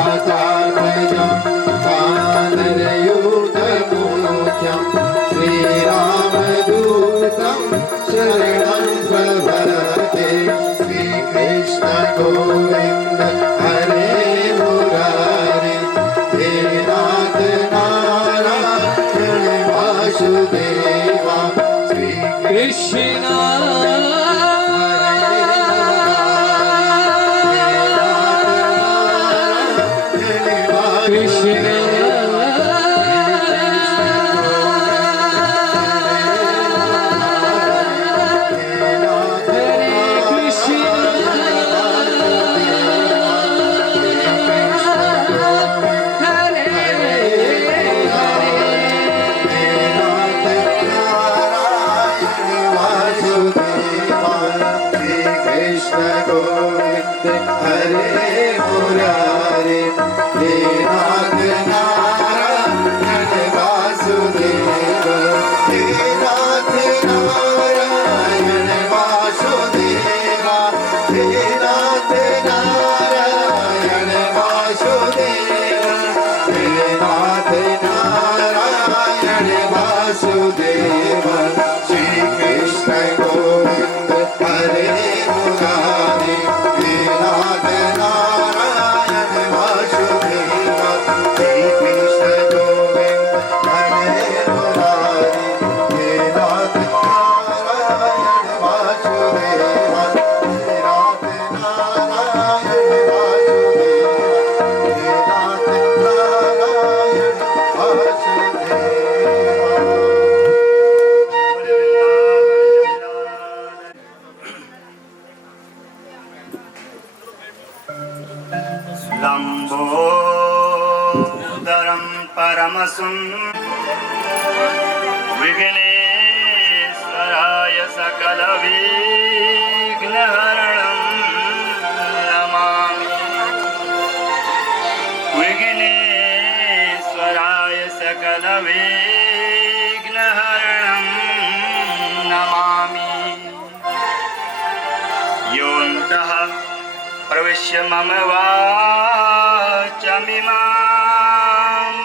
वातात्मजं वानरयूथमुख्यं श्रीरामदूतं शरणं प्रपद्ये। श्रीकृष्ण गोविन्द हरे मुरारे, हे नाथ नारायण वासुदेवा। श्रीकृष्ण लंबोदरं परमसुं विघ्नेश्वराय सकलविघ्नहरणं नमामि। विघ्नेश्वराय सकलविघ्नहरणं नमामि। योऽन्तः प्रविश्य मम वाचमिमां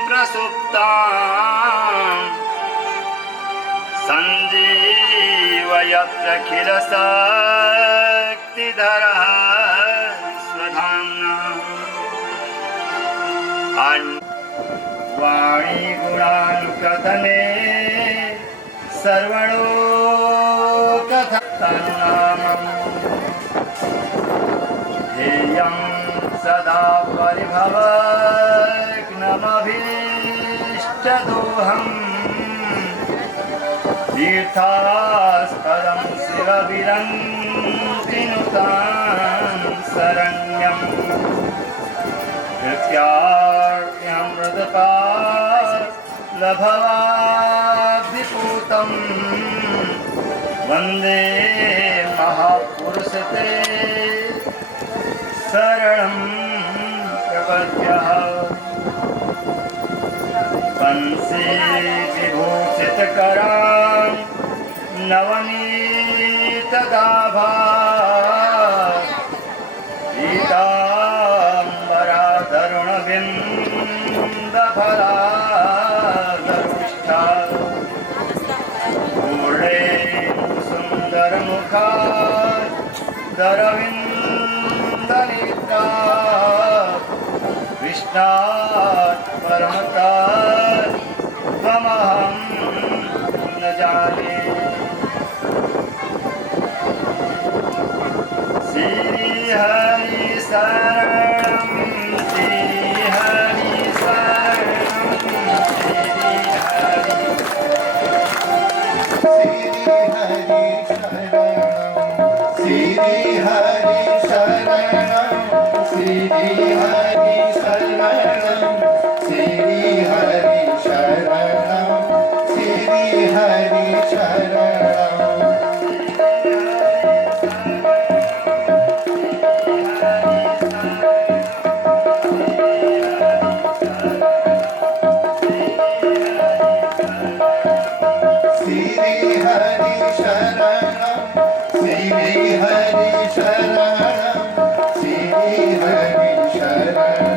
प्रसुप्तां सञ्जीवयत्यखिलशक्तिधरः स्वधाम्ना। वाणी गुणानुकथने सर्वणो कथनामम् ध्येयं सदा परिभवग्नमभीष्टदोहम्। तीर्थास्पदं शिवविरञ्चिनुतां शरण्यं। कृत्यार्यमृतपालभवाब्धिपूतं वन्दे महापुरुषते शरणं प्रपद्यः। वंशे विभूषितकरां नवनीतदाभां पीताम्बराधरुणविन्दफलाधरुष्ठा। पूर्णे सुन्दरमुखा दरविन्दनेत्रा। कृष्णात् परमतत्त्वमहं न जाने। श्रीहरि शरणं श्रीहरि शरणं श्रीहरि श्रीहरि शरणं श्रीहरि शरणं श्रीहरि शरणं श्रीहरि शरणं। श्रीहरि शरणं श्रीहरि शरणं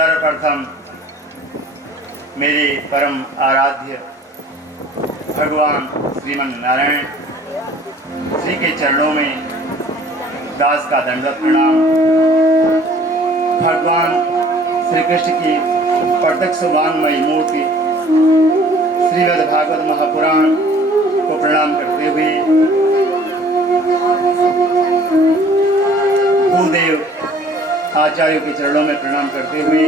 सर्वप्रथम मेरे परम आराध्य भगवान श्रीमन नारायण श्री के चरणों में दास का दंडवत प्रणाम। भगवान श्री कृष्ण की प्रत्यक्ष वाङ्मयी मूर्ति श्रीमद् भागवत महापुराण को प्रणाम करते हुए गुरुदेव आचार्यों के चरणों में प्रणाम करते हुए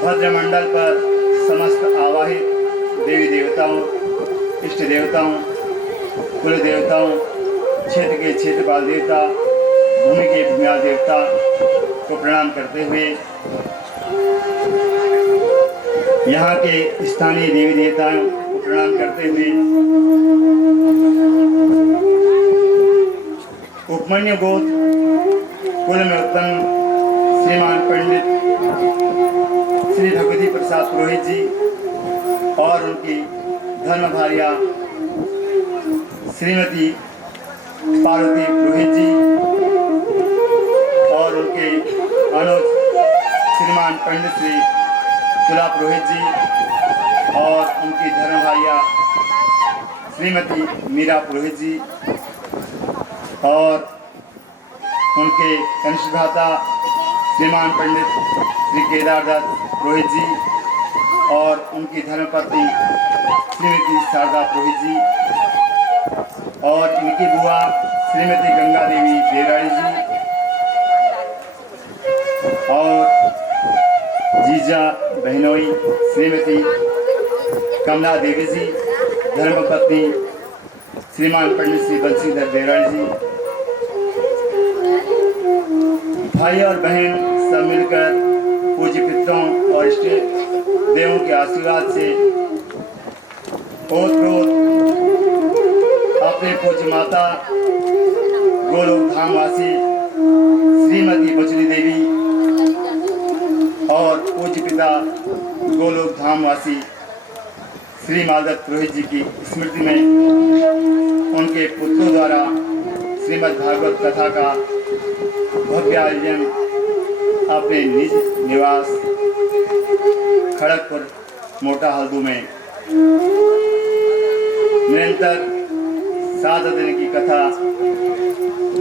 भद्रमंडल पर समस्त आवाहित देवी देवताओं, इष्ट देवताओं, कुल देवताओं, क्षेत्र के क्षेत्रपाल देवता, भूमि के भूमियाल देवता को प्रणाम करते हुए यहाँ के स्थानीय देवी देवताओं को प्रणाम करते हुए उपमन्यु गोत्र कुल में उत्तम श्रीमान पंडित श्री भगवती प्रसाद पुरोहित जी और उनकी धर्म भार्या श्रीमती पार्वती पुरोहित जी और उनके अनुज श्रीमान पंडित श्री तुला पुरोहित जी और उनकी धर्म भार्या श्रीमती मीरा पुरोहित जी और उनके कनिष्ठ भ्राता श्रीमान पंडित श्री केदारदास पुरोहित जी और उनकी धर्मपत्नी श्रीमती शारदा पुरोहित जी और इनकी बुआ श्रीमती गंगा देवी देवराड़ी जी और जीजा बहनोई श्रीमती कमला देवी जी, धर्मपत्नी श्रीमान पंडित श्री बंशीधर देवराड़ी जी, भाई और बहन सब मिलकर पूज्य पितरों और इष्ट देवों के आशीर्वाद से ओत-प्रोत अपने पूज्य माता गोलोक धामवासी श्रीमती बचली देवी और पूज्य पिता गोलोक धामवासी श्री मालदत्त पुरोहित जी की स्मृति में उनके पुत्रों द्वारा श्रीमद् भागवत कथा का भव्य आयोजन अपने निज निवास खड़गपुर मोटा हल्दू में निरंतर 7 दिन की कथा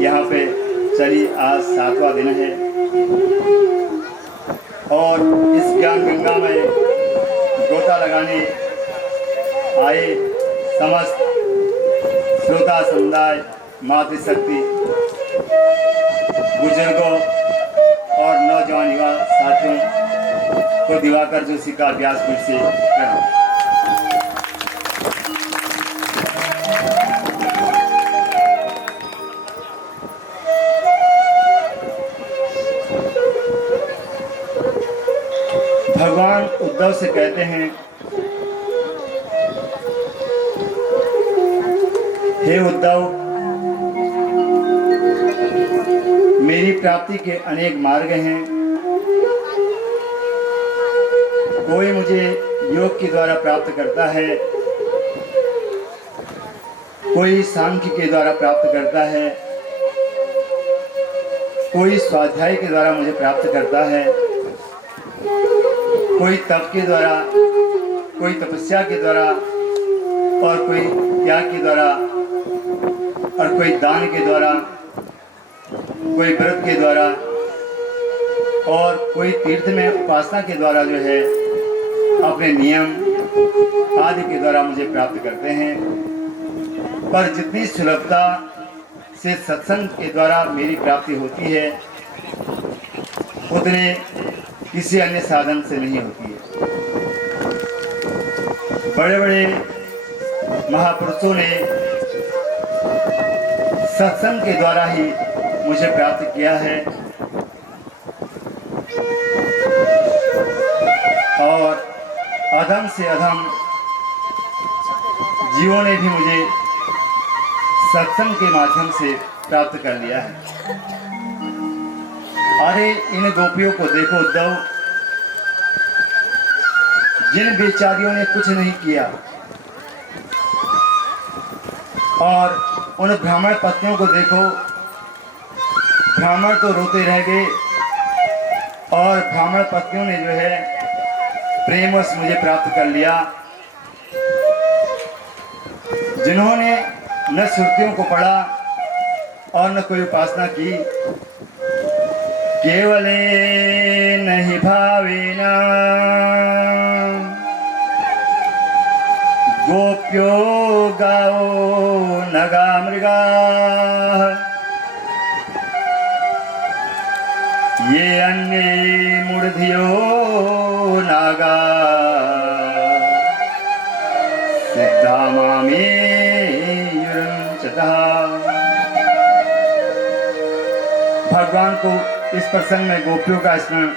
यहाँ पे चली। आज 7वां दिन है और इस ज्ञान गंगा में गोता लगाने आए समस्त श्रोता समुदाय, मातृशक्ति, बुजुर्गों और नौजवान युवा साथियों को दिवाकर जोशी का व्यासपीठ से प्रणाम। भगवान उद्धव से कहते हैं, हे उद्धव, मेरी प्राप्ति के अनेक मार्ग हैं। कोई मुझे योग के द्वारा प्राप्त करता है, कोई सांख्य के द्वारा प्राप्त करता है, कोई स्वाध्याय के द्वारा मुझे प्राप्त करता है, कोई तप के द्वारा, कोई तपस्या के द्वारा और कोई त्याग के द्वारा और कोई दान के द्वारा, कोई व्रत के द्वारा और कोई तीर्थ में उपासना के द्वारा जो है अपने नियम आदि के द्वारा मुझे प्राप्त करते हैं। पर जितनी सुलभता से सत्संग के द्वारा मेरी प्राप्ति होती है उतने किसी अन्य साधन से नहीं होती है। बड़े बड़े महापुरुषों ने सत्संग के द्वारा ही मुझे प्राप्त किया है और अधम से अधम जीवों ने भी मुझे सत्संग के माध्यम से प्राप्त कर लिया है। अरे इन गोपियों को देखो उद्धव, जिन बेचारियों ने कुछ नहीं किया, और उन ब्राह्मण पत्नियों को देखो, ब्राह्मण तो रोते रह गए और ब्राह्मण पत्नियों ने जो है प्रेमवश मुझे प्राप्त कर लिया, जिन्होंने न श्रुतियों को पढ़ा और न कोई उपासना की। केवले नहीं भावेना गोप्यो गाओ नगा मृगा, ये अन्ये मूढ़धियो नागा सिद्धा मामे युरंचतः। भगवान को इस प्रसंग में गोपियों का स्मरण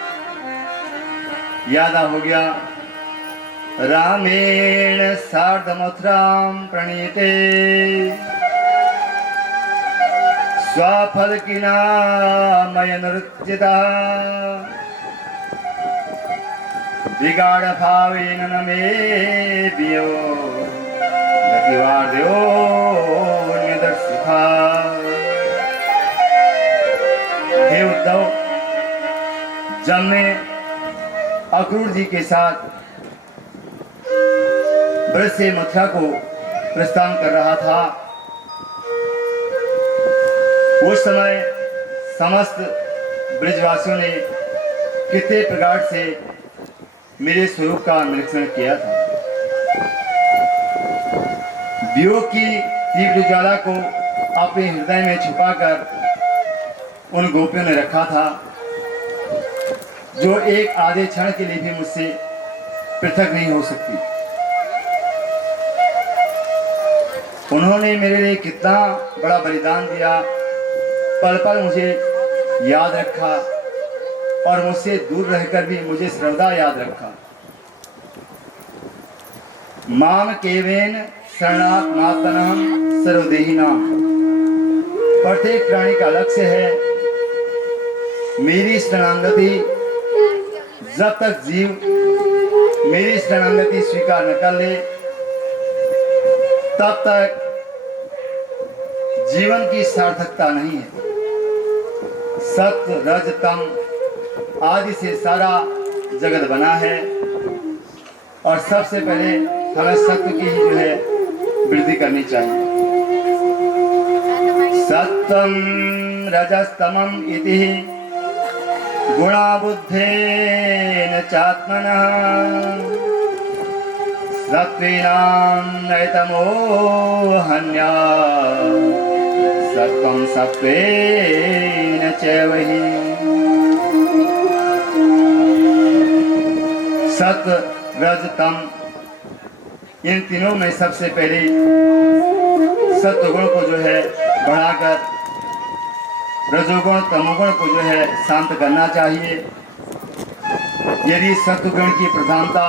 याद हो गया। रामेण सार्धमथुरां प्रणीते स्वफलकिना मय नृत्यता, विगाढ़ भावेन न मे बियो गतिवार्ध्यो निदर्शिता। हे उद्धव, जब मैं अक्रूर जी के साथ ब्रज से मथुरा को प्रस्थान कर रहा था, उस समय समस्त ब्रजवासियों ने कितने प्रकार से मेरे स्वरूप का निरीक्षण किया था। वियोग की तीव्र ज्वाला को अपने हृदय में छुपाकर उन गोपियों ने रखा था, जो एक आधे क्षण के लिए भी मुझसे पृथक नहीं हो सकती। उन्होंने मेरे लिए कितना बड़ा बलिदान दिया, पल पल मुझे याद रखा और मुझसे दूर रहकर भी मुझे सर्वदा याद रखा। माम केवेन शरणात्मात्मनः सर्वदेहिनां। प्रत्येक प्राणी का लक्ष्य है मेरी शरणागति। जब तक जीव मेरी शरणागति स्वीकार न कर ले, तब तक जीवन की सार्थकता नहीं है। सत्य रज तम आदि से सारा जगत बना है और सबसे पहले हमें सत्य की ही जो है वृद्धि करनी चाहिए। सत्यम रजस्तमम इति गुणा बुद्धेन चात्मनः, सत्त्वेनां नैतमो हन्या सत्त्वं सत्त्वेन चैव हि। सत्व रज तम, इन तीनों में सबसे पहले सत्वगुण को जो है बढ़ाकर रजोगुण तमोगुण को जो है शांत करना चाहिए। यदि सत्वगुण की प्रधानता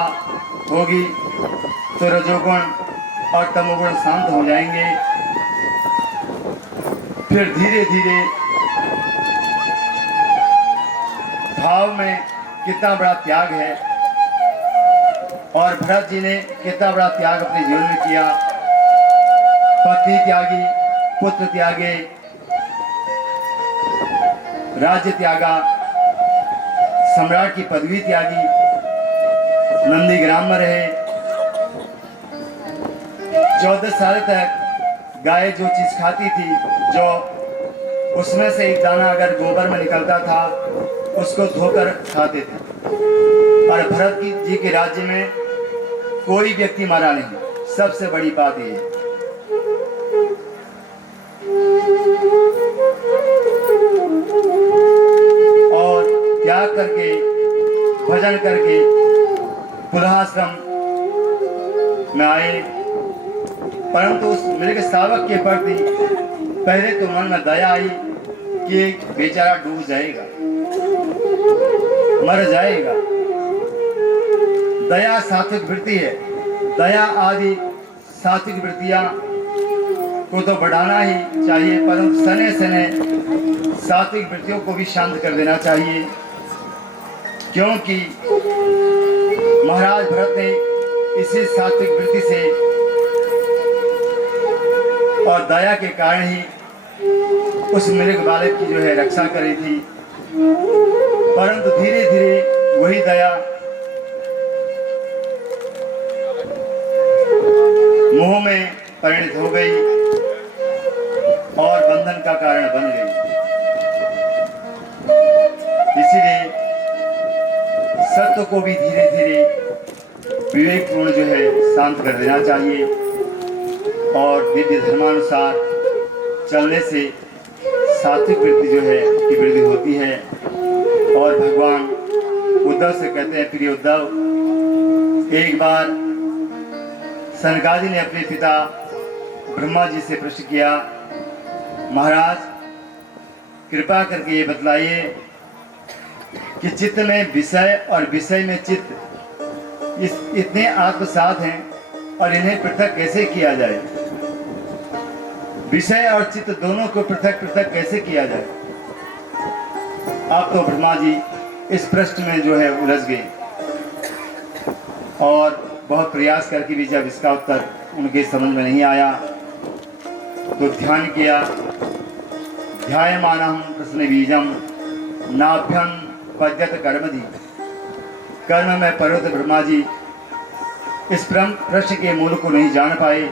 होगी तो रजोगुण और तमोगुण शांत हो जाएंगे। फिर धीरे धीरे भाव में कितना बड़ा त्याग है, और भरत जी ने कितना बड़ा त्याग अपने जीवन में किया। पत्नी त्यागी, पुत्र त्यागे, राज्य त्यागा, सम्राट की पदवी त्यागी, नंदीग्राम में रहे। 14 साल तक गाय जो चीज खाती थी, जो उसमें से एक दाना अगर गोबर में निकलता था उसको धोकर खाते थे। और भरत जी के राज्य में कोई व्यक्ति मरा नहीं। सबसे बड़ी बात ये है। और त्याग करके, भजन करके पुनःश्रम में आए, परंतु उस मेरे शावक के प्रति पहले तो मन में दया आई कि बेचारा डूब जाएगा, मर जाएगा। दया सात्विक वृत्ति है। दया आदि सात्विक वृत्तियां को तो बढ़ाना ही चाहिए, परंतु सने सने सात्विक वृत्तियों को भी शांत कर देना चाहिए, क्योंकि महाराज भरत ने इसी सात्विक वृत्ति से और दया के कारण ही उस मृग बालक की जो है रक्षा करी थी। परंतु धीरे धीरे वही दया मोह में परिणत हो गई और बंधन का कारण बन गई। इसीलिए सत्य को भी धीरे धीरे विवेकपूर्ण जो है शांत कर देना चाहिए और दिव्य धर्मानुसार चलने से सात्विक वृत्ति जो है की वृद्धि होती है। और भगवान उद्धव से कहते हैं, प्रिय उद्धव, एक बार सनकादि ने अपने पिता ब्रह्मा जी से प्रश्न किया, महाराज कृपा करके ये बतलाइए कि चित्त में विषय और विषय में चित्त इतने आत्मसात हैं और इन्हें पृथक कैसे किया जाए, विषय और चित्त दोनों को पृथक पृथक कैसे किया जाए। अब तो ब्रह्मा जी इस प्रश्न में जो है उलझ गए और बहुत प्रयास करके भी जब इसका उत्तर उनके समझ में नहीं आया तो ध्यान किया। ध्यायमानम प्रश्न बीजम नाभ्यं पद्यत कर्मधि। कर्म में पर्वत ब्रह्मा जी इस प्रश्न के मूल को नहीं जान पाए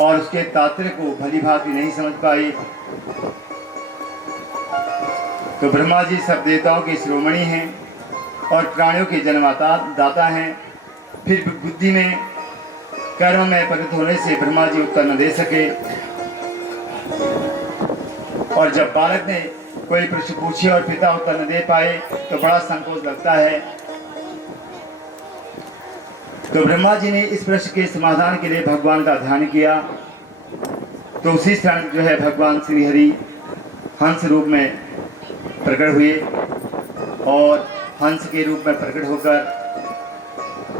और उसके तात्पर्य को भली भांति नहीं समझ पाए। तो ब्रह्मा जी सब देवताओं के शिरोमणि हैं और प्राणियों के जन्मदाता दाता हैं, फिर बुद्धि में कर्म में परिणत होने से ब्रह्मा जी उत्तर न दे सके। और जब बालक ने कोई प्रश्न पूछे और पिता उत्तर न दे पाए तो बड़ा संकोच लगता है। तो ब्रह्मा जी ने इस प्रश्न के समाधान के लिए भगवान का ध्यान किया। तो उसी क्षण जो है भगवान श्री हरि हंस रूप में प्रकट हुए और हंस के रूप में प्रकट होकर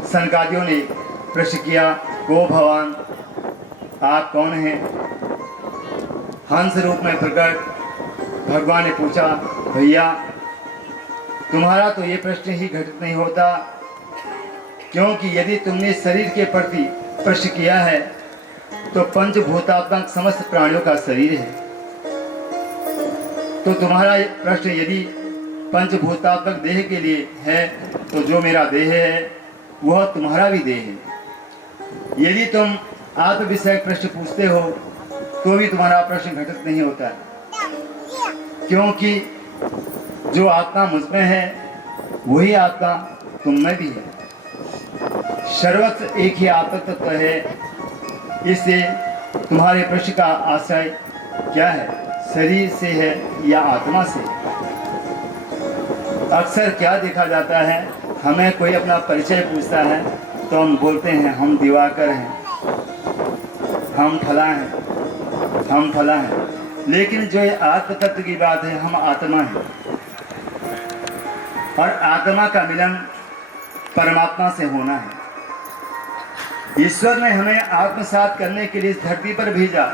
सनकादियों ने प्रश्न किया, को भगवान आप कौन हैं। हंस रूप में प्रकट भगवान ने पूछा, भैया तुम्हारा तो ये प्रश्न ही घटित नहीं होता, क्योंकि यदि तुमने शरीर के प्रति प्रश्न किया है तो पंचभूतात्मक समस्त प्राणियों का शरीर है। तो तुम्हारा प्रश्न यदि पंचभूतात्मक देह के लिए है तो जो मेरा देह है वह तुम्हारा भी देह है। यदि तुम आत्म विषयक प्रश्न पूछते हो तो भी तुम्हारा प्रश्न घटित नहीं होता, क्योंकि जो आत्मा मुझ में है वही आत्मा तुम में भी है। सर्वत्र एक ही आत्मा तत्व है। इससे तुम्हारे प्रश्न का आश्रय क्या है, शरीर से है या आत्मा से। अक्सर क्या देखा जाता है, हमें कोई अपना परिचय पूछता है तो हम बोलते हैं हम दिवाकर हैं, हम फला हैं, हम फला हैं। लेकिन जो ये आत्म तत्व की बात है, हम आत्मा हैं और आत्मा का मिलन परमात्मा से होना है। ईश्वर ने हमें आत्मसात करने के लिए इस धरती पर भेजा,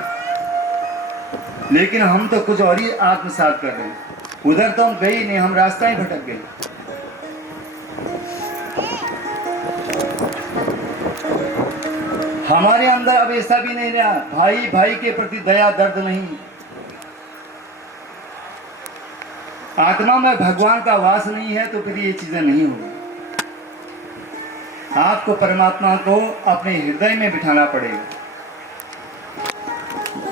लेकिन हम तो कुछ और ही आत्मसात कर रहे हैं। उधर तो हम गए ही नहीं, हम रास्ता ही भटक गए। हमारे अंदर अब ऐसा भी नहीं रहा, भाई भाई के प्रति दया दर्द नहीं। आत्मा में भगवान का वास नहीं है तो फिर ये चीजें नहीं होगी। आपको परमात्मा को अपने हृदय में बिठाना पड़ेगा।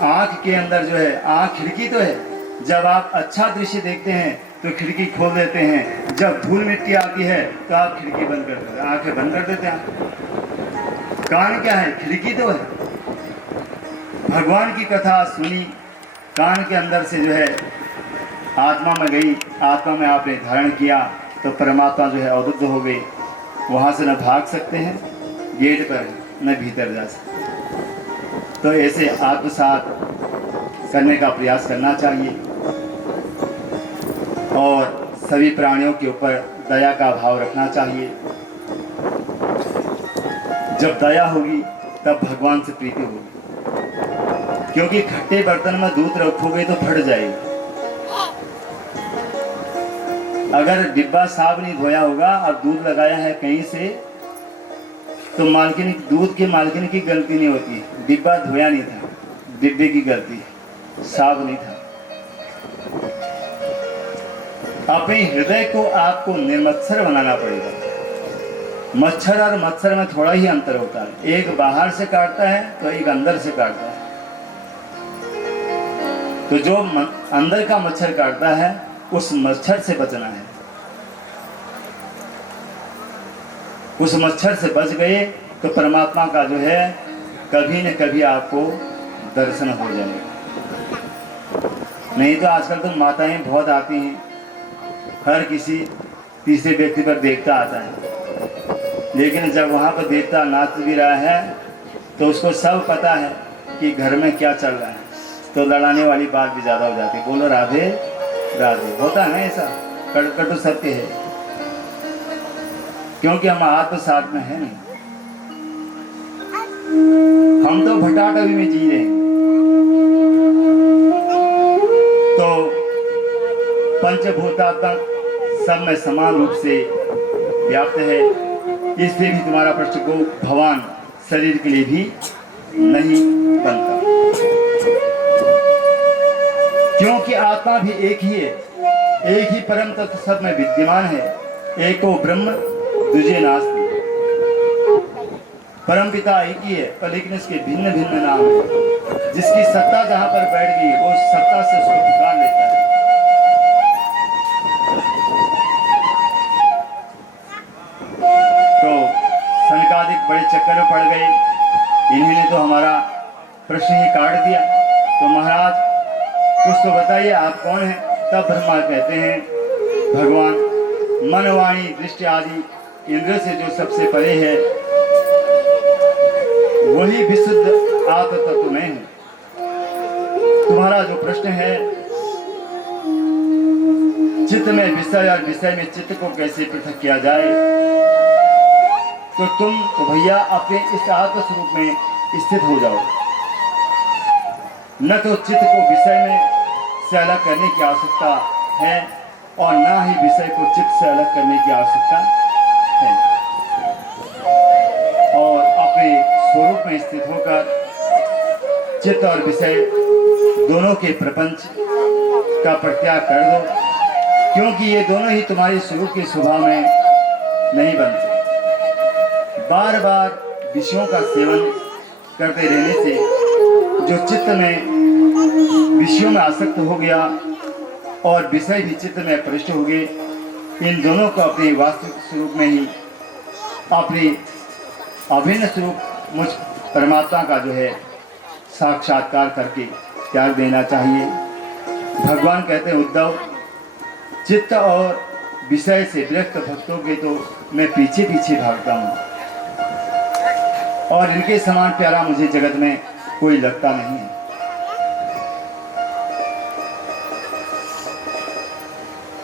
आंख के अंदर जो है, आंख खिड़की तो है, जब आप अच्छा दृश्य देखते हैं तो खिड़की खोल देते हैं, जब धूल मिट्टी आती है तो आप खिड़की बंद कर देते हैं, आंखें बंद कर देते हैं। कान क्या है, खिड़की तो है। भगवान की कथा सुनी, कान के अंदर से जो है आत्मा में गई, आत्मा में आपने धारण किया तो परमात्मा जो है अवरुद्ध हो गई। वहाँ से न भाग सकते हैं गेट पर, न भीतर जा सकते। तो ऐसे आत्मसात करने का प्रयास करना चाहिए और सभी प्राणियों के ऊपर दया का भाव रखना चाहिए। जब दया होगी तब भगवान से प्रीति होगी, क्योंकि खट्टे बर्तन में दूध रखोगे तो फट जाएगा। अगर डिब्बा साफ नहीं धोया होगा और दूध लगाया है कहीं से तो मालकिन, दूध के मालकिन की गलती नहीं होती, डिब्बा धोया नहीं था, डिब्बे की गलती, साफ नहीं था। अपने हृदय को आपको निर्मत्सर बनाना पड़ेगा। मच्छर और मच्छर में थोड़ा ही अंतर होता है, एक बाहर से काटता है तो एक अंदर से काटता है। तो जो अंदर का मच्छर काटता है उस मच्छर से बचना है। उस मच्छर से बच गए तो परमात्मा का जो है कभी न कभी आपको दर्शन हो जाएगा। नहीं तो आजकल तो माताएं बहुत आती हैं, हर किसी तीसरे व्यक्ति पर देवता आता है, लेकिन जब वहाँ पर देवता नाच भी रहा है तो उसको सब पता है कि घर में क्या चल रहा है, तो लड़ाने वाली बात भी ज़्यादा हो जाती है। बोलो राधे राधे। होता है ना ऐसा, कटु सत्य है, क्योंकि हम आत्म साथ में है नहीं। हम तो भटाटवी में जी रहे हैं। तो पंचभूतात्मक सब में समान रूप से व्याप्त है, इसलिए भी तुम्हारा प्रश्न को भगवान शरीर के लिए भी नहीं बनता, क्योंकि आत्मा भी एक ही है, एक ही परम तत्व सब में विद्यमान है। एको ब्रह्म दूजे नास्ति। परम पिता एक ही है, पर लेकिन इसके भिन्न भिन्न नाम है। जिसकी सत्ता जहां पर बैठ गई वो सत्ता से उसको पुकार लेता है। तो सनकादिक बड़े चक्कर में पड़ गए, इन्होंने तो हमारा प्रश्न ही काट दिया। तो महाराज कुछ तो बताइए, आप कौन हैं? तब ब्रह्मा कहते हैं, भगवान मन वाणी दृष्टि आदि इंद्र से जो सबसे परे है वही विशुद्ध आत्म तत्व में है। तुम्हारा जो प्रश्न है चित्त में विषय और विषय में चित्त को कैसे पृथक किया जाए, तो तुम तो भैया अपने इस आत्म स्वरूप में स्थित हो जाओ। न तो चित्त को विषय में से अलग करने की आवश्यकता है और न ही विषय को चित्त से अलग करने की आवश्यकता है, और अपने स्वरूप में स्थित होकर चित्त और विषय दोनों के प्रपंच का परित्याग कर दो, क्योंकि ये दोनों ही तुम्हारे स्वरूप के स्वभाव में नहीं बनते। बार बार विषयों का सेवन करते रहने से जो चित्त में विषयों में आसक्त हो गया और विषय भी चित्त में प्रविष्ट हो गए, इन दोनों को अपने वास्तविक स्वरूप में ही अपने अभिन्न स्वरूप मुझ परमात्मा का जो है साक्षात्कार करके त्याग देना चाहिए। भगवान कहते हैं, उद्धव चित्त और विषय से विरक्त भक्तों के तो मैं पीछे पीछे भागता हूँ, और इनके समान प्यारा मुझे जगत में कोई लगता नहीं है।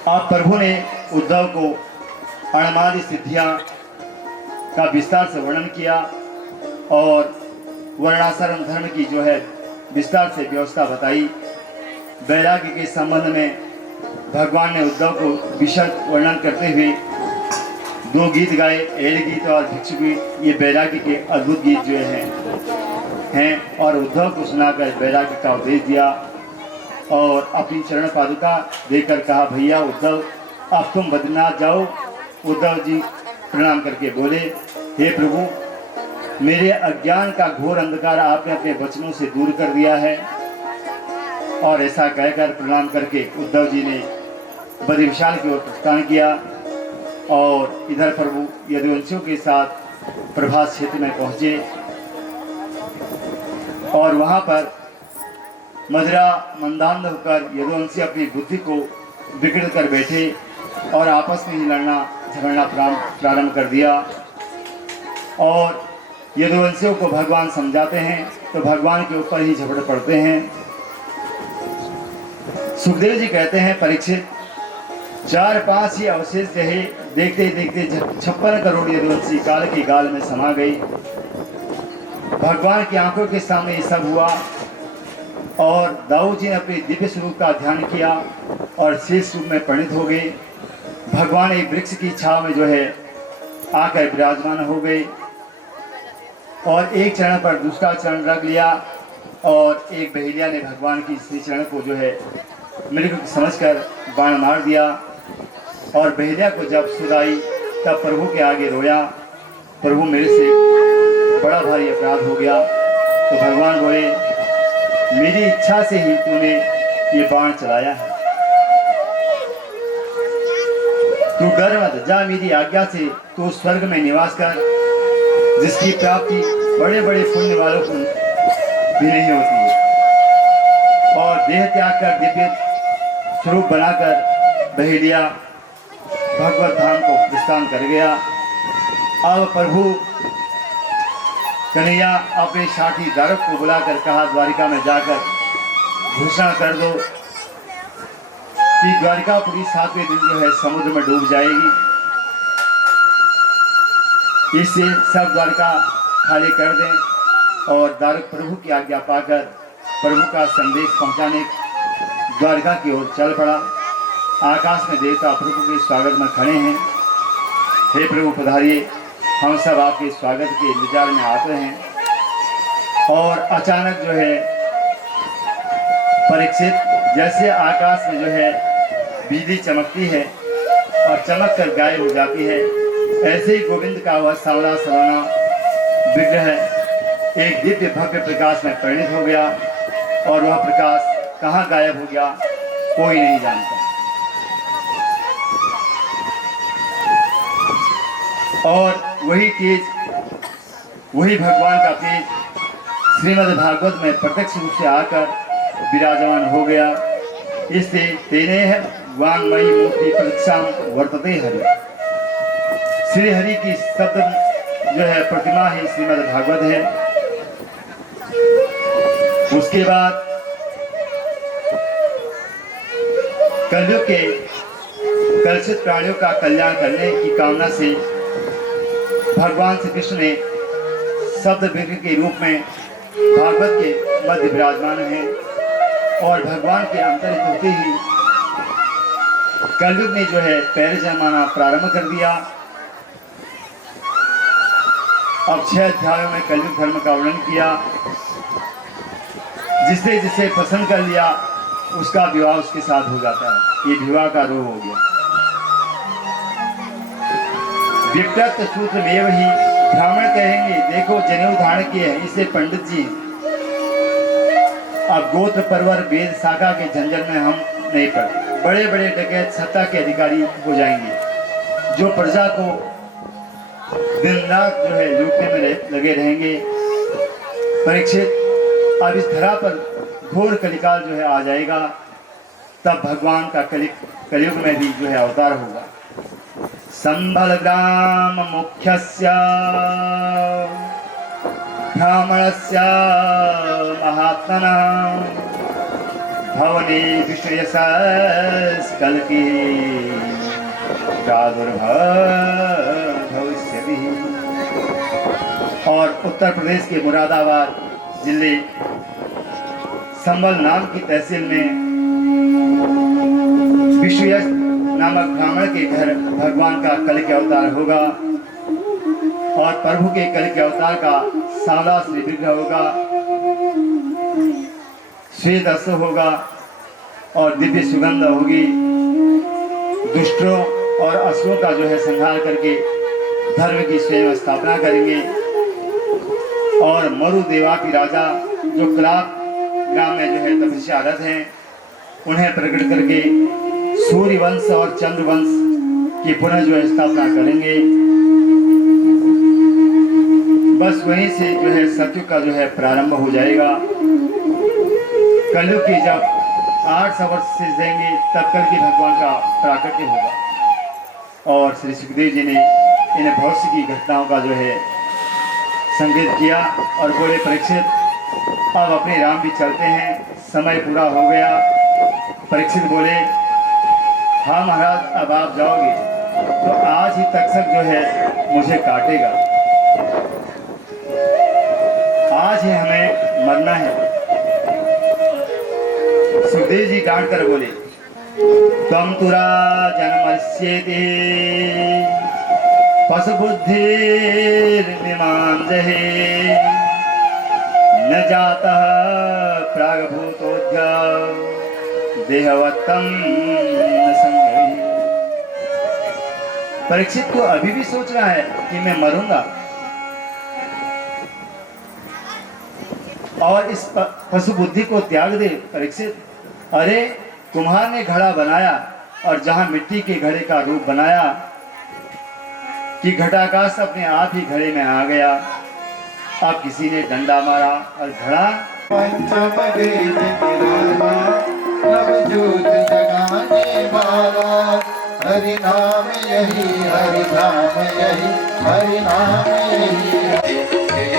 आप प्रभु ने उद्धव को अणमादि सिद्धियां का विस्तार से वर्णन किया और वर्णाश्रम धर्म की जो है विस्तार से व्यवस्था बताई। वैराग्य के संबंध में भगवान ने उद्धव को विशद वर्णन करते हुए 2 गीत गाए, एल गीत और भिक्षु गीत। ये वैराग्य के अद्भुत गीत जो हैं और उद्धव को सुनाकर वैराग्य का उपदेश दिया और अपनी चरण पादुका देकर कहा, भैया उद्धव अब तुम बद्रीनाथ जाओ। उद्धव जी प्रणाम करके बोले, हे प्रभु मेरे अज्ञान का घोर अंधकार आपने अपने वचनों से दूर कर दिया है। और ऐसा कहकर प्रणाम करके उद्धव जी ने बद्री विशाल की ओर प्रस्थान किया और इधर प्रभु यदुवंशियों के साथ प्रभास क्षेत्र में पहुंचे और वहां पर मदिरा मंदांध होकर यदुवंशी अपनी बुद्धि को बिगड़ कर बैठे और आपस में ही लड़ना झगड़ना प्रारंभ कर दिया। और यदुवंशियों को भगवान समझाते हैं तो भगवान के ऊपर ही झपट पड़ते हैं। सुखदेव जी कहते हैं, परीक्षित 4-5 ही अवशेष रहे, देखते देखते 56 करोड़ यदुवंशी काल की गाल में समा गई। भगवान की आंखों के सामने ये सब हुआ और दाऊद जी ने अपने दिव्य स्वरूप का ध्यान किया और शेष रूप में परिणित हो गए। भगवान एक वृक्ष की छाव में जो है आकर विराजमान हो गए और एक चरण पर दूसरा चरण रख लिया और एक बहेलिया ने भगवान की श्री चरण को जो है मृग समझकर बाण मार दिया और बहेलिया को जब सुधाई तब प्रभु के आगे रोया, प्रभु मेरे से बड़ा भारी अपराध हो गया। तो भगवान बोले, मेरी इच्छा से ही तूने ये बाण चलाया है, तू डर मत, जा मेरी आज्ञा से तू स्वर्ग में निवास कर, जिसकी प्राप्ति बड़े बड़े पुण्य वालों को भी नहीं होती है। और देह त्याग कर दिव्य स्वरूप बनाकर बहेलिया भगवत धाम को प्रस्थान कर गया। अब प्रभु कन्हैया अपने साथी दारक को बुलाकर कहा, द्वारिका में जाकर घोषणा कर दो कि द्वारिकापुरी 7वें दिन जो है समुद्र में डूब जाएगी। इससे सब द्वारिका खाली कर दें। और दारक प्रभु की आज्ञा पाकर प्रभु का संदेश पहुंचाने द्वारिका की ओर चल पड़ा। आकाश में देवता प्रभु के स्वागत में खड़े हैं। हे प्रभु पधारिए, हम सब आपके स्वागत के इंतजार में आते हैं। और अचानक जो है परीक्षित, जैसे आकाश में जो है बिजली चमकती है और चमक कर गायब हो जाती है, ऐसे ही गोविंद का वह सांवला सलोना विग्रह एक दिव्य भव्य प्रकाश में परिणित हो गया। और वह प्रकाश कहाँ गायब हो गया कोई नहीं जानता। और वही चीज, वही भगवान का तेज श्रीमद् भागवत में प्रत्यक्ष रूप से आकर विराजमान हो गया। इससे तेने वांगमयी मूर्ति प्रतीक्षा वर्तते हरि, श्री हरि की शब्द जो है प्रतिमा ही श्रीमद् भागवत है। उसके बाद कलयुग के कलुषित प्राणियों का कल्याण करने की कामना से भगवान श्री कृष्ण ने शब्द विग्रह के रूप में भागवत के मध्य विराजमान है। और भगवान के अंतरित होते ही कलयुग ने जो है पैर जमाना प्रारंभ कर दिया। अब 6 अध्यायों में कलयुग धर्म का वर्णन किया। जिसे जिसे पसंद कर लिया उसका विवाह उसके साथ हो जाता है। ये विवाह का रोग हो गया। विप्रत सूत्र में वही ब्राह्मण कहेंगे, देखो जनेऊ धारण किए हैं, इसे पंडित जी। अब गोत्र परवर वेद शाखा के झंझट में हम नहीं पड़ते। बड़े बड़े डकैत सत्ता के अधिकारी हो जाएंगे जो प्रजा को दिन रात जो है लूटने में लगे रहेंगे। परीक्षित, अब इस धरा पर घोर कलिकाल जो है आ जाएगा, तब भगवान का कलयुग में भी जो है अवतार होगा। संभल ग्राम मुख्यस्य ब्राह्मणस्य महात्मना भवने विषयसकल्की प्रादुर्भव भविष्यति। और उत्तर प्रदेश के मुरादाबाद जिले संभल नाम की तहसील में विश्वयश नामक ब्राह्मण के घर भगवान का कल के अवतार होगा। और प्रभु के कल के अवतार का सांवला श्री विग्रह होगा, श्वेत अस्त्र होगा और दिव्य सुगंध होगी। दुष्टों और असुरों का जो है संहार करके धर्म की स्वयं स्थापना करेंगे। और मरु देवा की राजा जो कलाप ग्राम में जो है तपस्यारत हैं, उन्हें प्रकट करके सूर्य वंश और चंद्र वंश की पुनः जो है स्थापना करेंगे। बस वहीं से जो है सत्युग का जो है प्रारंभ हो जाएगा। कलयुग की जब 800 वर्ष से देंगे तब कल की भगवान का प्राकट्य होगा। और श्री सुखदेव जी ने इन भविष्य की घटनाओं का जो है संकेत किया और बोले, परीक्षित अब अपने राम भी चलते हैं, समय पूरा हो गया। परीक्षित बोले, हाँ महाराज, अब आप जाओगे तो आज ही तक्षक जो है मुझे काटेगा, आज ही हमें मरना है। सुखदेव जी डांट कर बोले, तम तुरा जन्मस्येति पशुबुद्धिर्मिमां जहे न जातः प्रागभूतोऽद्य देहवत्तं न संगहि। परीक्षित को अभी भी सोच रहा है कि मैं मरूंगा, और इस पशु बुद्धि को त्याग दे परीक्षित। अरे कुम्हार ने घड़ा बनाया और जहां मिट्टी के घड़े का रूप बनाया कि घटाकाश अपने आप ही घड़े में आ गया। अब किसी ने डंडा मारा और घड़ा पंचम वेद निराला, नवजोत जगाने वाला, हरि नाम यही, हरि नाम यही, हरि नाम यही।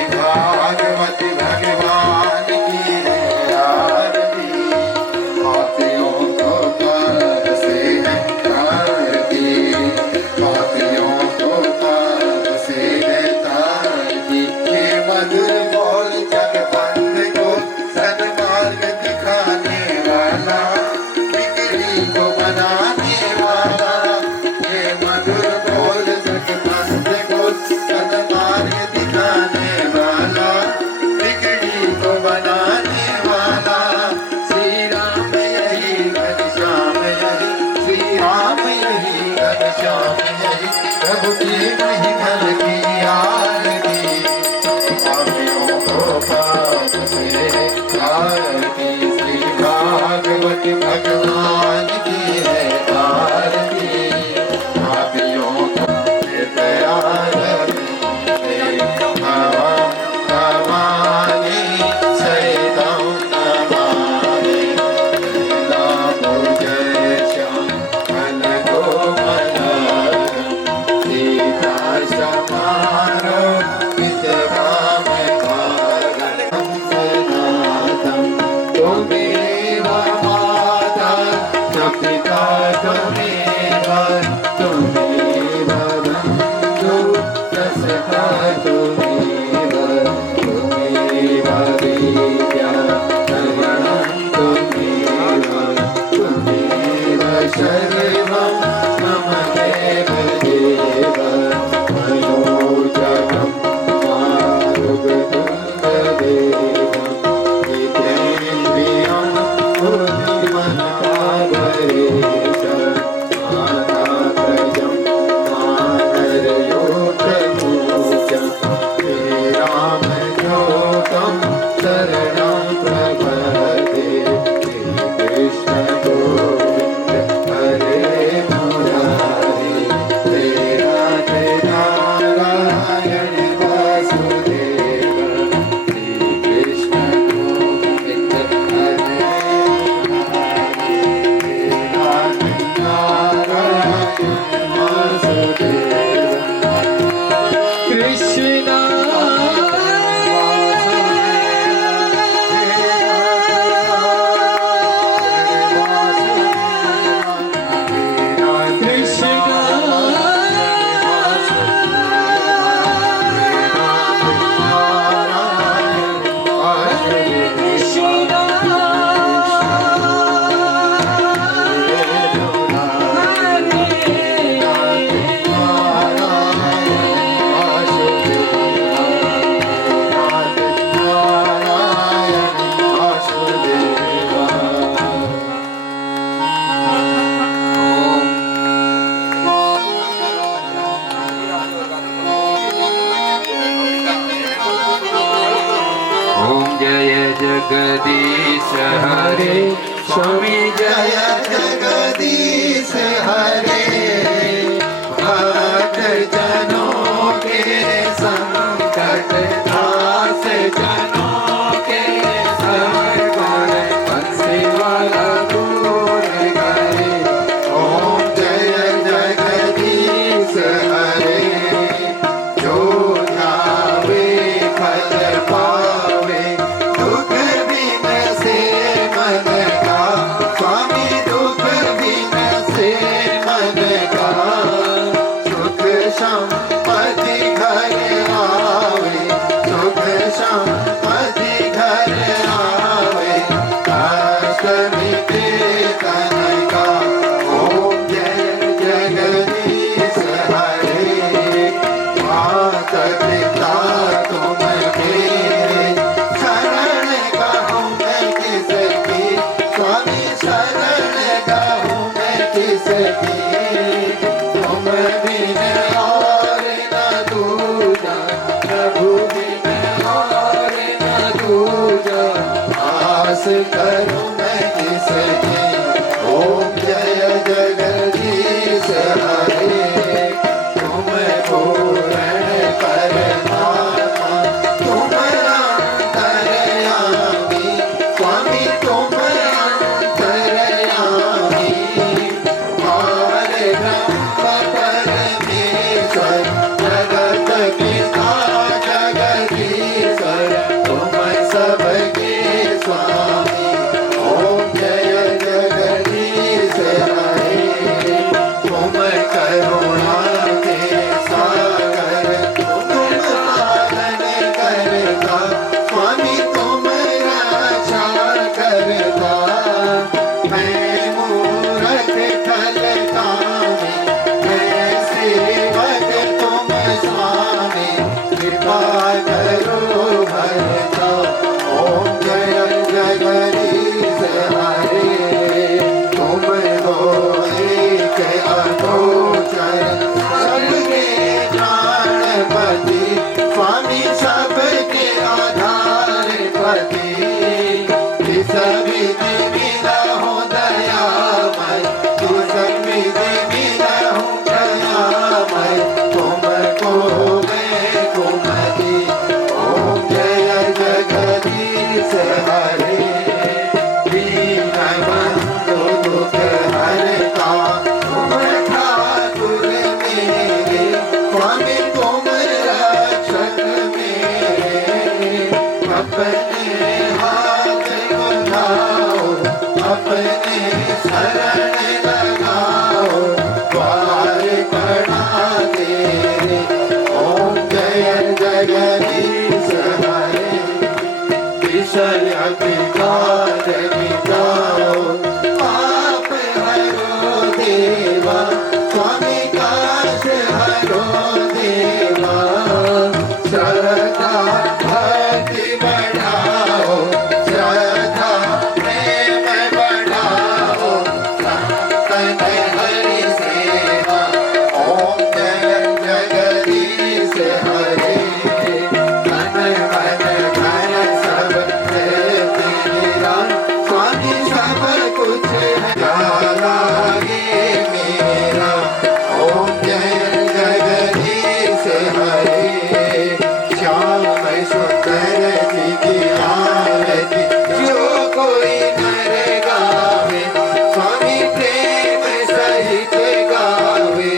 भागवत भगवान की आरती, पापियों को पाप से है तारती, पापियों को पाप से है तारती। ये मधुर बोल जगबंद को सन्मार्ग दिखाने वाला, बिगड़ी को बनाने वाला। ये मधुर बोल जगबंद को सन्मार्ग दिखाने वाला, बिगड़ी को बनाने वाला। श्री राम यही, घनश्याम यही, श्री राम यही, घनश्याम यही, प्रभु की महिमा की आरती, पापियों को पाप से आरती। श्री भागवत भगवान की है आरती, पापियों को आरती। नमामि सहितं नमामि, लीलाभुजश्याम मनोमनोरम, सीता समारो विद्वामकारं सनातं। त्वमेव माता च पिता त्वमेव, त्वमेव बन्धु च सखा त्वमेव, त्वमेव विद्या शरणं त्वमेव, त्वमेव सर्वं मम देव देव। मनोजवं मारुगतुङ्गदेवं, जितेन्द्रियं बुद्धिमतावरेशं, मातात्रयं मानरयोतमूचं। श्रीरामदूतं शरणं प्रपद्ये, श्रीकृष्ण गोविन्द हरे मुरारे, हे राधे नारायण वासुदेव, श्रीकृष्ण गोविन्द हरे मुरारे, हे राधे नारायण वासुदेव। कृष्ण जगदीश हरे, स्वामी जय जगदीश हरे, भक्त जनों के संकट दास जनों के सर्वण बंसी वाला दूर करे। ओम जय जगदीश हरे, जो जावे फल पावे, दुख बिन से मन का, स्वामी दुख करूं मैं किसकी। ओम जय जगदीश हरे, तुम पूर्ण परमात्मा, तुम अंतर्यामी, स्वामी तुम अंतर्यामी। परमेश्वर जगत पिता जगदीश्वर, तुम सबके स्वामी। ओम जय जगदीश हरे, तुम करुणा के सागर, तुम पालन करता, स्वामी तुम रक्षा करता। मैं मूरख ठलकामी, मैं सेवक तुम स्वामी, कृपा करो भरता। ओम जय जगदीश हरे, तुम हो एक अगोचर, सबके प्राणपति, स्वामी सबके आधारपति। किस विधि मिला हो दयामय, किस विधि मिला हो दयामय, तुमको मैं कुमति। ओम जय जगदीश हरे, दीनबंधु दुख हरता, तुम ठाकुर मेरे, स्वामी तुम रक्षक मेरे। अपने हाथ उठाओ, अपने शरण लगाओ, द्वार पड़ा तेरे। ओम जय जगदीश हरे, विषय विकार मिटाओ, पाप हरो देवा, स्वामी काश हरो देवा। श्रद्धा भक्ति बढ़ाओ, श्रद्धा प्रेम बढ़ाओ, संतन हरि सेवा। ओम जय जगदीश हरे, तन मन धन सब है तेरा, स्वामी सब कुछ है लागे मेरा। ओम जय जगदीश हरे, श्याम सुंदर जी की आरती जो कोई नर गावे, स्वामी प्रेम सहित गावे।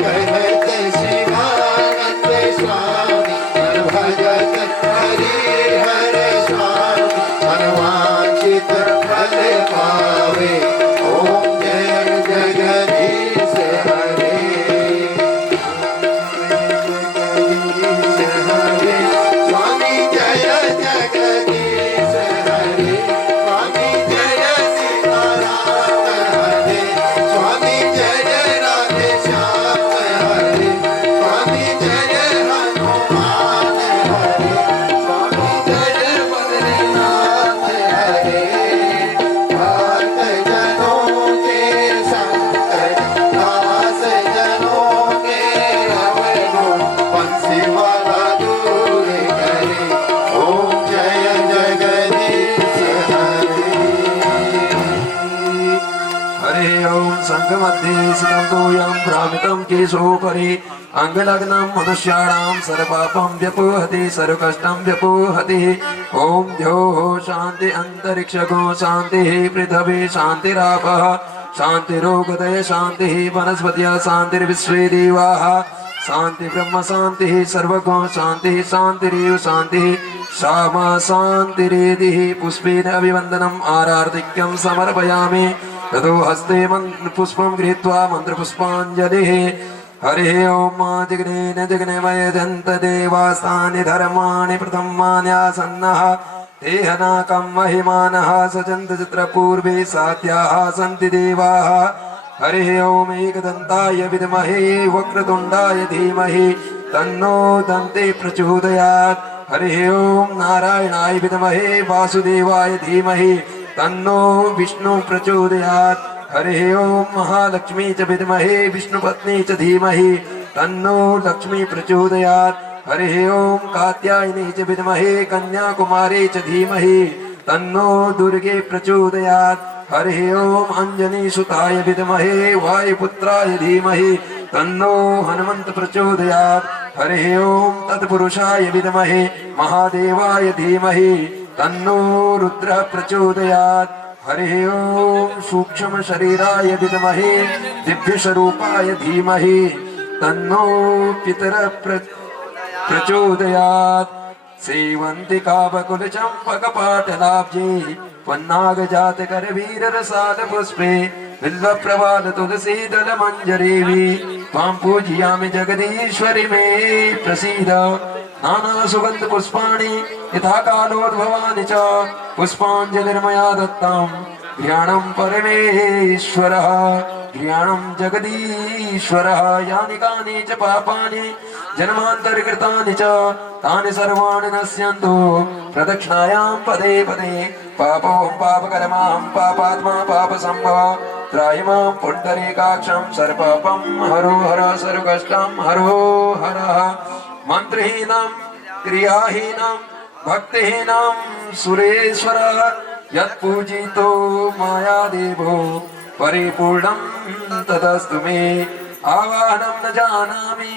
कहत शिवानंद स्वामी, मन भजत हरि हर स्वामी, मनवांछित फल पावे। ओम जय जगदीश हरे, स्वामी जय जगदीश हरे, स्वामी जय सीताराम हरे, स्वामी जय राधे श्याम हरे, स्वामी जय हनुमान हरे, स्वामी जय बद्रीनाथ हरे। भक्त जनों के संकर, दास जनों के अवगुण, बंसी वाला दूर करे। ओम जय जगदीश हरे। हरे ओम संगमध्ये सितं तोयं भ्रामितं केशोपरि, अंगलग्नं मनुष्याणां सर्वपापं व्यपोहति, सर्वकष्टं व्यपोहति। ओम द्योः शान्ति अन्तरिक्षगो शान्तिः, पृथिवी शान्तिरापः शान्तिरोगदय शान्तिः, वनस्पतयः शान्तिर्विश्वे देवाः शान्ति ब्रह्म शान्तिः, सर्वगो शान्तिः शान्तिरेव शान्तिः, श्यामा शान्तिरेधिः। पुष्पेण अभिवन्दनम् आरार्तिक्यं समर्पयामि, ततो हस्ते पुष्पं गृहीत्वा मन्त्रपुष्पाञ्जलिः। हरिः ओम जगनेन जगन्मय जन्त देवास्तानि धर्माणि प्रथमान्यासन्नः, देहनाकं महिमानः सचन्त चित्रपूर्वे साध्याः सन्ति देवाः। हरिः ओम एकदन्ताय विद्महे वक्रतुण्डाय धीमहि, तन्नो दन्ते प्रचोदयात्। हरिः ओम नारायणाय विद्महे वासुदेवाय धीमहि, तन्नो विष्णु प्रचोदयात्। हरिः ओम महालक्ष्मी च विद्महे विष्णुपत्नी च धीमहि, तन्नो लक्ष्मी प्रचोदयात्। हरिः ओम कात्यायनी च विद्महे कन्याकुमारी च धीमहि, तन्नो दुर्गे प्रचोदयात्। हरिः ओम अंजनी सुताय विद्महे वायुपुत्राय धीमहि तन्नो हनुमंत प्रचोदयात्। हरिः ओम तत्पुरुषाय विद्महे महादेवाय धीमहि तन्नो रुद्रः प्रचोदयात्। हरिः ओम सूक्ष्म शरीराय विद्महे दिव्य स्वरूपाय धीमहि तन्नो पितरः प्रचोदयात्। सेवन्तिका बकुल चंपक पाटलाब्जे पन्नाग जात कर वीर रसाल पुष्पे बिल्व प्रवाल तुलसी दल मंजरीवी त्वां पूजयामि जगदीश्वरि मे प्रसीद। नाना सुगंध पुष्पाणि यथा कालोद्भवानि च पुष्पाञ्जलिर्मया दत्तं घ्राणं परमेश्वरः घ्राणं जगदीश्वरः। यानि कानि च पापानि जन्मान्तरकृतानि च तानि सर्वाणि नश्यन्तु प्रदक्षिणायां पदे पदे। पापोऽहं पापकर्माहं पापात्मा पापसम्भवः त्राहि मां पुण्डरीकाक्षं सर्वपापं हरो हर सर्वकष्टं हरो हरः। मन्त्रहीनं क्रियाहीनं भक्तिहीनं सुरेश्वरः यत्पूजितो मायादेवो परिपूर्णं तदस्तु मे। आवाहनं न जानामि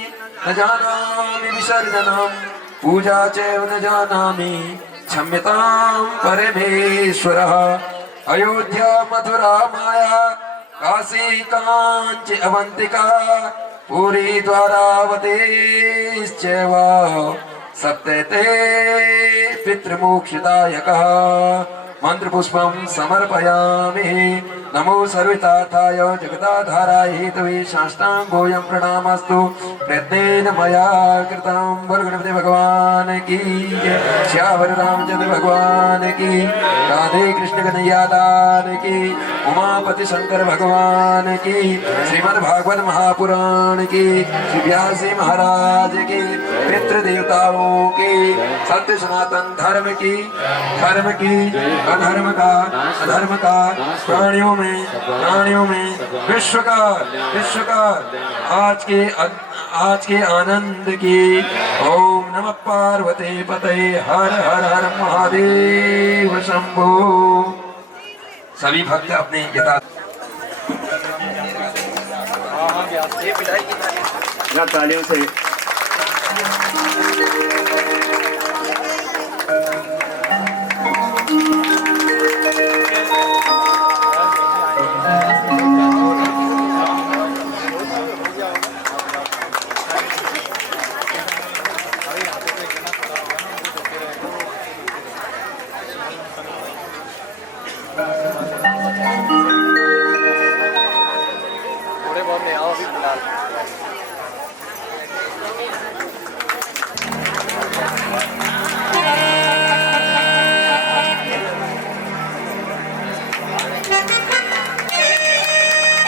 विसर्जनं पूजा चैव न जानामि क्षम्यतां परमेश्वरः। अयोध्या मथुरा माया काशी काञ्ची अवन्तिका पुरी द्वारावतीश्चैव सप्तैते पितृमोक्षदायकः। मंत्रपुष्पं समर्पयामि। नमो सर्वतीर्थाय जगदाधाराय हेतवे साष्टांगोऽयं प्रणामस्तु। प्रयत्नेन मया कृतं बोल गणपति भगवान की जय। श्यावर रामचंद्र भगवान की राधे कृष्ण कन्हैया लाल की उमापति शंकर भगवान की श्रीमद्भागवत महापुराण की श्री व्यासी महाराज की पितृदेवताओं की सत्य सनातन धर्म की अधर्म का प्राणियों में विश्व का आज के आनंद की। ओम नमः पार्वती पते हर हर हर महादेव शंभो। सभी भक्त अपने यथा तालियों से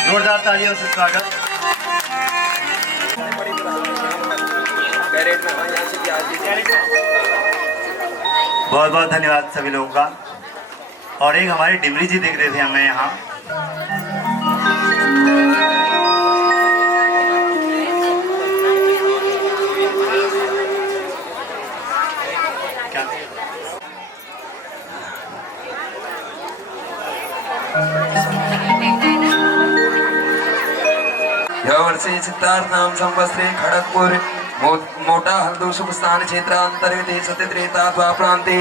जोरदार तालियों से स्वागत। बहुत बहुत धन्यवाद सभी लोगों का। और एक हमारे डिमरी जी दिख रहे थे हमें यहाँ। वर्षे सिद्धार्थ नाम संवत्सरे खड़गपुर मोटा हल्दो शुभ स्थान क्षेत्रांतर्गते सत्यत्रेता द्वापरांते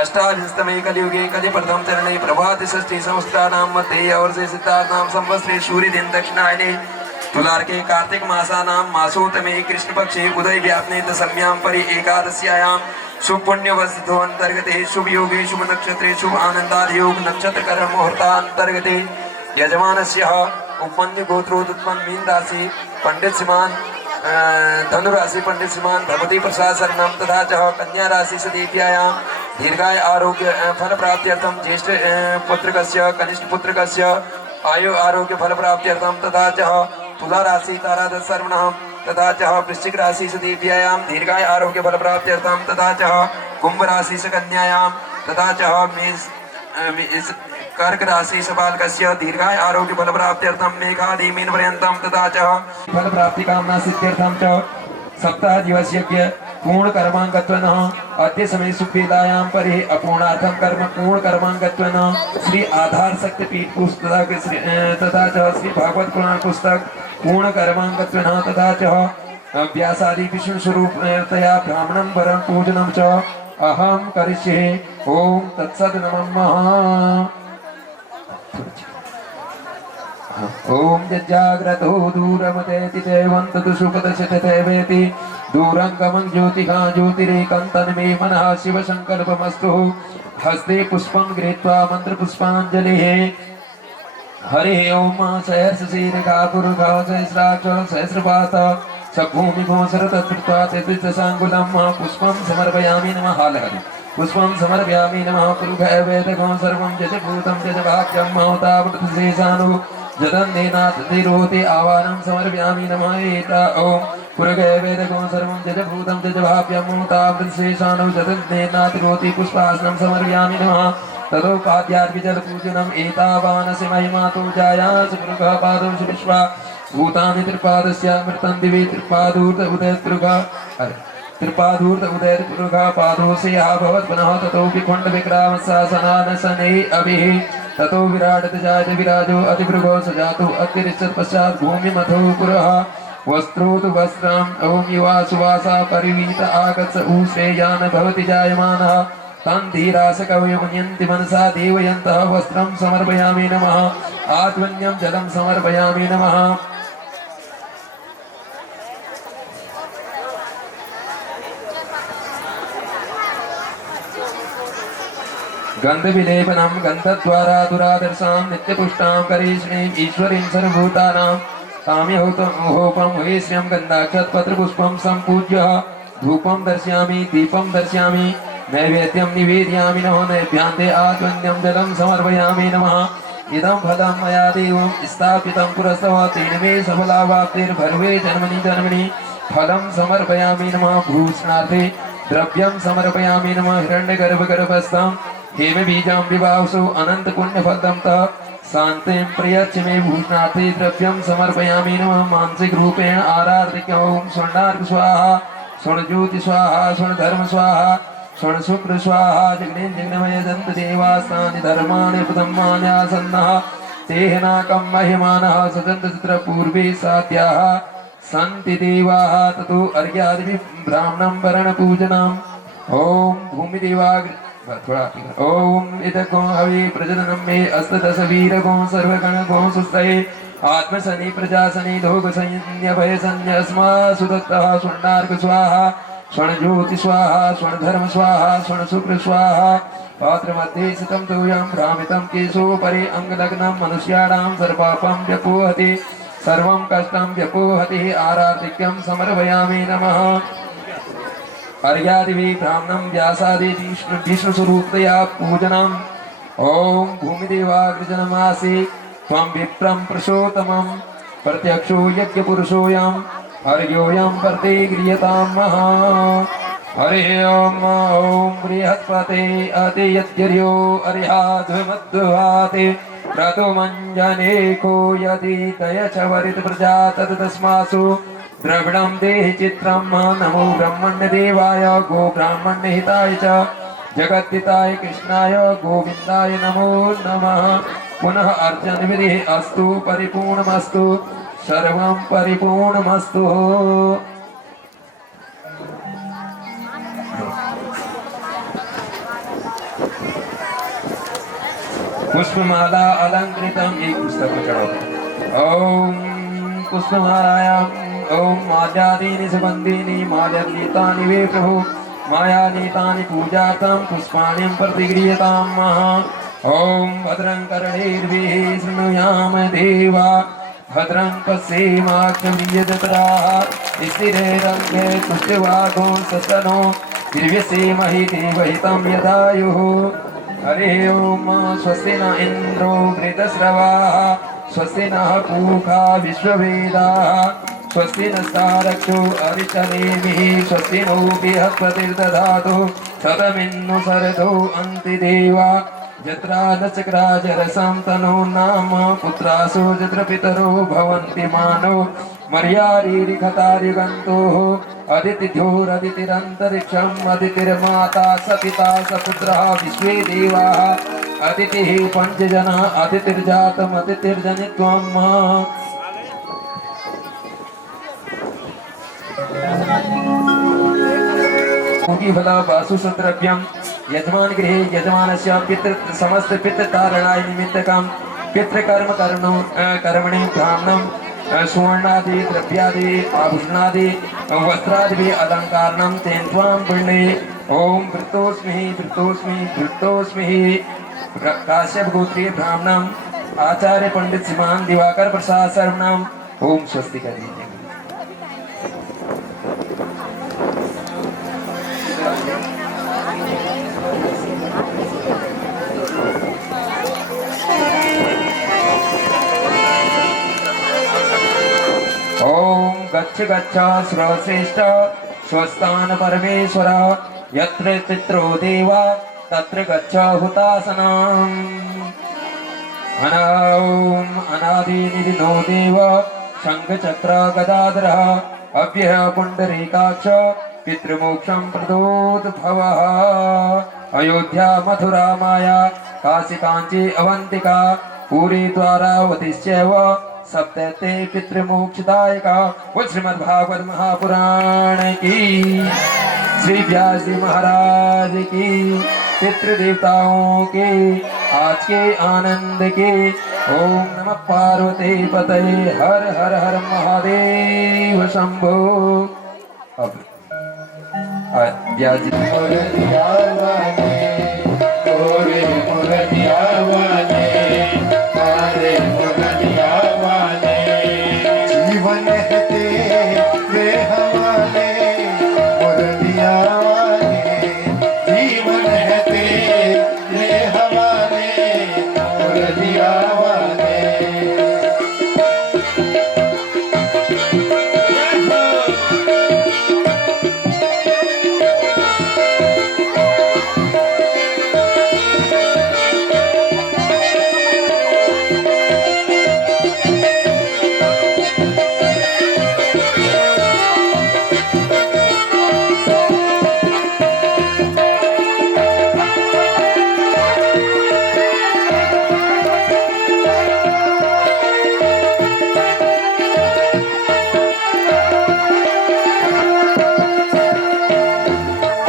अष्टाविंशतमे कलियुगे कलि प्रथम चरणे प्रभात षष्ठी संवत्सरा नाम मध्ये वर्षे सिद्धार्थ नाम संवत्सरे सूर्य दिन दक्षिणायने तुलार्के कार्तिक मासा नाम मासोतमे कृष्ण पक्षे उदय व्यापने दशम्यां परि एकादश्यायां शुभ पुण्य वस्तु अंतर्गते शुभ योगे शुभ नक्षत्रे शुभ आनंदाद योग नक्षत्र कर्म मुहूर्तांतर्गते यजमानस्य उपमन्यु गोत्रोत्पन्न मीन राशि पंडित श्रीमान धनु राशि पंडित श्रीमान भगवती प्रसाद शरणम तथा च कन्या राशि सदीप्यायां दीर्घाय आरोग्य फल प्राप्त्यर्थम ज्येष्ठ पुत्रकस्य कनिष्ठ पुत्रकस्य आयु आरोग्य फल प्राप्त्यर्थम तथा च तुला राशि तारादत्त सर्वणः तथा च वृश्चिक राशि सदीप्यायां दीर्घाय आरोग्य फल प्राप्त्यर्थम तथा च कुंभ राशि कन्यायां तथा च मेष कर्क राशि बालकस्य दीर्घाय आरोग्य फल प्राप्त्यर्थम मेघादि मीन पर्यन्तं तथा च फल प्राप्ति कामना सिद्ध्यर्थम च सप्ताह दिवसीय पूर्ण कर्मांगत्वेन अद्य समय सुखवेलायां परे अपूर्णार्थं कर्म पूर्ण कर्मांगत्वेन श्री आधार शक्ति पीठ पुस्तक तथा च श्री भागवत पुराण पुस्तक पूर्ण कर्मांगत्वेन तथा च व्यासादि विष्णु स्वरूपतया ब्राह्मणं वरं पूजनं च अहं करिष्ये। ओम तत्सत् नमः। ओम यज्जाग्रतो दूरमतेति देवन्तु सुपदशतेवेति दूरङ्गमं ज्योतिहा ज्योतिरेकं तन्मे मनः शिवसङ्कल्पमस्तु। हस्ते पुष्पं गृहीत्वा मन्त्रपुष्पाञ्जलिः। हरे ओम सहस्रशीर्षा पुरुषा सहस्राक्ष सहस्रपात सभूमिभो सरतत्कृत्वा तेजसाङ्गुलं पुष्पं समर्पयामि नमः। हरे पुष्पं समर्पयामि नमः। पुरुषैवेदकं सर्वं जजभूतं जजवाक्यं महतावृतशेषानु जदन्नेनातिरोति आवानं समर्पयामि नमः। एता ओम पुरुषैवेदकं सर्वं जजभूतं जजवाक्यं महतावृतशेषानु जदन्नेनातिरोति पुष्पासनं समर्पयामि नमः। ततोपाद्यार्घ्यजलपूजनम् एतावानस्य महिमातो जायास पुरुषः पादौ विश्वा भूतानि त्रिपादस्यामृतं दिवि त्रिपादूर्त उदयत्रुगा त्रिपादूर्त उदयत्रुगा पादो से भवत् पुनः ततो विखण्ड विक्रामशासनानशनै अभिः ततो विराटतजायत विराजो अतिभृगो सजातो अत्यरिच्छत् पश्चात् भूमिमथो पुरः वस्त्रोतु वस्त्रम् ओम युवा सुवासा परिवीत आगत्स ऊश्रेयान् भवति जायमानः तं धीरास कवयो मुन्यन्ति मनसा देवयन्तः वस्त्रं समर्पयामि नमः। आत्मन्यं जलं समर्पयामि नमः। गन्धविलेपनं गन्धद्वारा दुरादर्शां नित्यपुष्टां करिष्णीं ईश्वरीं सर्वभूतानां काम्यहोपं हेश्रियं गन्धाक्षतपत्रपुष्पं सम्पूज्य धूपं दर्शयामि दीपं दर्शयामि नैवेद्यं निवेदयामि नमः। नैवेद्यान्ते आत्मन्यं जलं समर्पयामि नमः। इदं फलं मया देवं स्थापितं पुरस्तव तेन मे सफलावाप्तिर्भर्वे जन्मनि जन्मनि फलं समर्पयामि नमः। भूषणार्थे द्रव्यं समर्पयामि नमः। हिरण्यगर्भगर्भस्थं हेमबीजं विवाहसु अनन्तपुण्यफलं तः शान्तिं प्रयच्छ मे। भूषणार्थे द्रव्यं समर्पयामि नमः। मानसिक रूपेण आराधिक्य ओम स्वर्णार्क स्वाहा स्वर्णज्योति स्वाहा स्वर्णधर्म स्वाहा स्वर्णशुक्र स्वाहा जग्ने जग्नमय दन्त देवास्तानि धर्माणि प्रथमान्यासन्नः तेहनाकं महिमानः सदन्त तत्र पूर्वे साध्याः सन्ति देवाः ततो अर्घ्यादिभिः ब्राह्मणं वरणपूजनम्। ओम भूमिदेवाग्र ओम इदगो हवि प्रजननं मे अष्टदश वीरगो सर्वगणगो सुस्तये आत्मशनि प्रजाशनि लोकसैन्यभयसन्यस्मा सुदत्तः स्वर्णार्क स्वाहा स्वर्णज्योति स्वाहा स्वर्णधर्म स्वाहा स्वर्णशुक्र स्वाहा। पात्रमध्ये स्थितं तोयं भ्रामितं केशोपरि अङ्गलग्नं मनुष्याणां सर्वपापं व्यपोहति सर्वं कष्टं व्यपोहति। आराधिक्यं समर्पयामि नमः। अर्घ्यादिभिः ब्राह्मणं व्यासादि विष्णुस्वरूपतया पूजनम्। ओम भूमिदेवाग्रजनमासि त्वं विप्रं पुरुषोत्तमं प्रत्यक्षो यज्ञपुरुषोऽयं हर्योऽयं प्रतिगृह्यतां महा। हरि ओम ओम बृहस्पते अतियत्यर्यो अरिहाध्वमध्वाते क्रतुमञ्जनेको यदि दयचवरित प्रजा तदस्मासु द्रविडं देहि चित्रं नमो ब्रह्मण्यदेवाय गो ब्राह्मण्यहिताय च जगद्दिताय कृष्णाय गोविन्दाय नमो नमः। पुनः अर्चन विधि अस्तु परिपूर्णमस्तु सर्वं परिपूर्णमस्तु। पुष्पमाला अलंकृतम एक पुस्तक चढ़ो। ओम पुष्पमालायां ओम माल्यादीनि सुगन्धीनि माल्यातीतानि वे प्रभु मायानीतानि पूजार्थं पुष्पाणि प्रतिगृह्यतां महा। ओम भद्रं कर्णैर्भिः शृणुयाम देवा भद्रं पश्येमाक्षभिर्यजत्राः स्थिरैरङ्गे तुष्टिवागो सतनो दिव्यसेमहि देवहितं यदायुः। हरि ओम स्वस्ति न इन्द्रो वृतस्रवाः स्वस्ति नः पूषा विश्ववेदाः स्वस्ति नस्तारक्षो अरिचनेमिः स्वस्ति नो बृहस्पतिर्दधातु शतमिन्नु शरदो अन्ति देवा यत्रा दशक्राजरसं तनो नाम पुत्रासो यत्र पितरो भवन्ति मानो मर्यारीरिखतारिगन्तोः अदितिथ्योरदितिरन्तरिक्षम् अदितिर्माता सपिता सपुत्रः विश्वे देवाः अदितिः पञ्चजनः अदितिर्जातम् अदितिर्जनित्वम् मुखीफला वासुसद्रव्यं यजमान गृहे यजमानस्य पितृ समस्त पितृतारणाय निमित्तकं पितृकर्म कर्मणि ब्राह्मणं सुवर्णादि द्रव्यादि आभूषणादि वस्त्रादि अलङ्कारणं तेन त्वां पुण्ये ओम वृत्तोस्मि वृत्तोस्मि वृत्तोस्मि काश्यप गोत्रीय ब्राह्मणं आचार्य पंडित श्रीमान दिवाकर प्रसाद सर्वनाम ओम स्वस्ति कर दीजिए। ओम गच्छ गच्छ सर्वश्रेष्ठ स्वस्थान परमेश्वर यत्र चित्रो देवा तत्र गच्छ हुतासनम् अनाओम अनादि निधिनो देव शंख चक्र गदाधरः अव्यय पुंडरीकाक्ष पितृमोक्षं प्रदोद्भवः अयोध्या मथुरा माया काशी कांची अवंतिका पूरी द्वारावतिश्चैव सप्तते पितृमोक्षदायका वो श्रीमद्भागवत महापुराण की श्री व्यास जी महाराज की पितृदेवताओं के आज के आनंद के ओम नमः पार्वती पतये हर हर हर महादेव शंभो। अब व्यास जी जीवन है तेरे हवाले मुरलिया वाले जीवन है तेरे हवाले मुरलिया वाले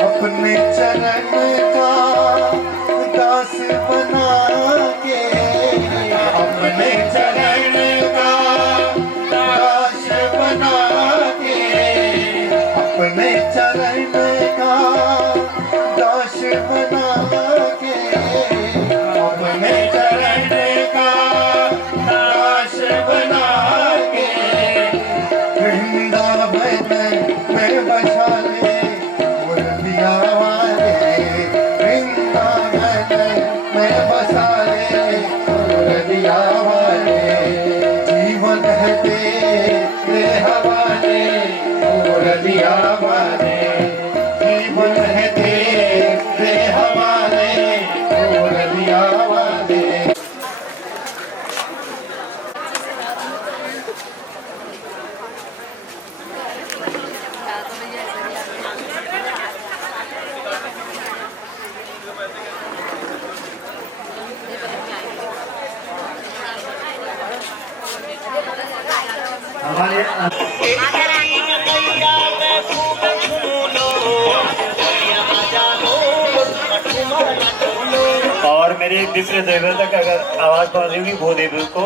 अपने चरण का दास बना के अपने चरण का दास बना के अपने चरण का दास बना के अपने चरण का दास बना के वृंदावन में बसा ले मुरलिया वाले वृंदावन में बसा ले मुरलिया वाले जीवन है तेरे हवाले मुरलिया वाले जीवन है तेरे हवाले मुरलिया वाले। हमारे और मेरे विप्र देवता का अगर आवाज पहुंच रही होगी वो देव को